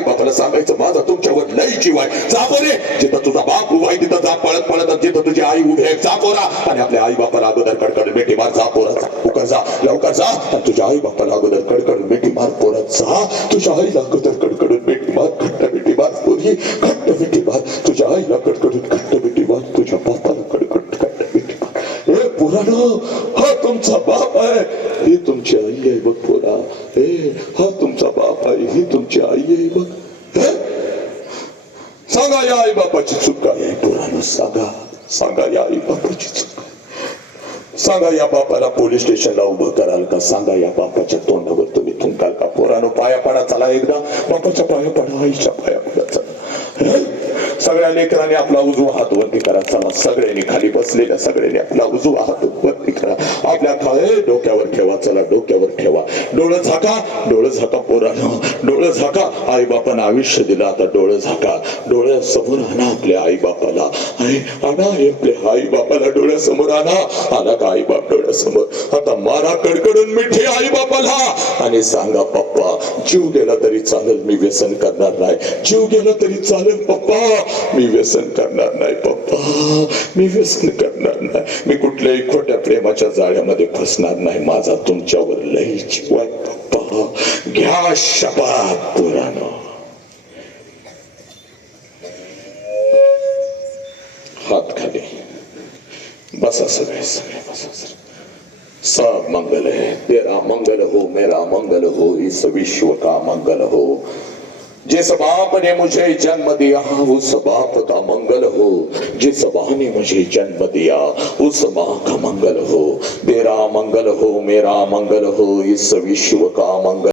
आई बापाला सांगायचं माझा तुमच्यावर लई जीव आहे. जा बरे. जिथं तुझा बाप उभा आहे तिथं जा पळत पळत जिथं तुझी आई उभी आहे जा पोरा. आणि आपल्या आई बापाला अगोदर कडकड बेटी मार जा पोरा जा. लवकर जा लवकर जा. आणि तुझ्या आई बापाला अगोदर कडकड बेटी मार पोरा जा. तुझ्या आईला अगोदर कडकड बेटी मार घट्ट बेटी मार पोरी. घट्ट बेटी मार. तुझ्या आईला कडकडून घट्ट बेटी मार. तुझ्या बापाला कडकड घट्ट बेटी मार. हे पुराण हा तुमचा बाप आहे. ही तुमची आई आहे बघ पोरा. हे हा ही तुमची आई आहे बघ? सांगा या आई बापाची चूक आहे पोरानं सांगा सांगा या आई बापाची चूक? सांगा या बापाला पोलीस स्टेशनला उभं कराल का सांगा या बापाच्या तोंडावर तुम्ही थुंकाल का पोरानो पाया पडा चला एकदा बापाच्या पाया पडा आईच्या पाया पडा चला? सगळ्या लेकरांनी आपला उजवा हात वरती करा. चला सगळ्यांनी खाली बसलेल्या सगळ्यांनी आपला उजवा हात वरती करा. आपल्या खाय डोक्यावर ठेवा चला डोक्यावर ठेवा. डोळं झाका डोळं झाका पोरानं. डोळं झाका आई बापानं आयुष्य दिलं आता डोळं झाका. डोळ्या समोर आणा आपल्या आई बापाला आणा आपल्या आई बापाला डोळ्यासमोर आणा. आला का आई बाप डोळ्यासमोर आता मारा कडकडून मिठी आई बापाला आणि सांगा पप्पा जीव गेला तरी चालेल मी व्यसन करणार नाही. जीव गेला तरी चालेल पप्पा मी व्यसन करणार नाही पप्पा मी व्यसन करणार नाही. मी कुठल्याही खोट्या प्रेमाच्या जाळ्यामध्ये फसणार नाही. माझा तुमच्यावर लई जीव आहे पप्पा. घ्या शपात पुराणं. हात खाली. बसा सगळे सगळे बसा सगळे. सब मंगल है। तेरा मंगल हो, मेरा मंगल हो, इस विश्व का मंगल हो। जिस बाप ने मुझे जन्म दिया, उस बाप का मंगल हो। जिस बाप ने मुझे जन्म दिया, उस बाप का मंगल हो। तेरा मंगल हो, मेरा मंगल हो, इस विश्व का मंगल